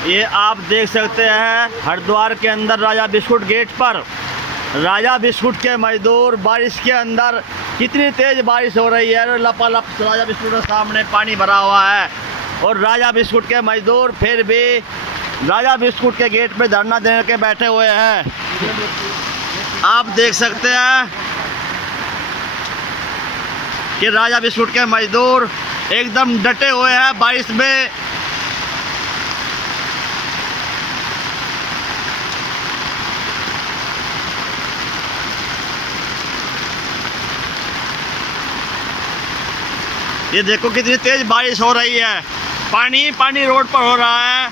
ये आप देख सकते हैं हरिद्वार के अंदर राजा बिस्कुट गेट पर राजा बिस्कुट के मजदूर बारिश के अंदर कितनी तेज़ बारिश हो रही है, लपालप राजा बिस्कुट के सामने पानी भरा हुआ है और राजा बिस्कुट के मजदूर फिर भी राजा बिस्कुट के गेट पे धरना देने के बैठे हुए हैं। आप देख सकते हैं कि राजा बिस्कुट के मजदूर एकदम डटे हुए हैं बारिश में। ये देखो कितनी तेज बारिश हो रही है, पानी पानी रोड पर हो रहा है।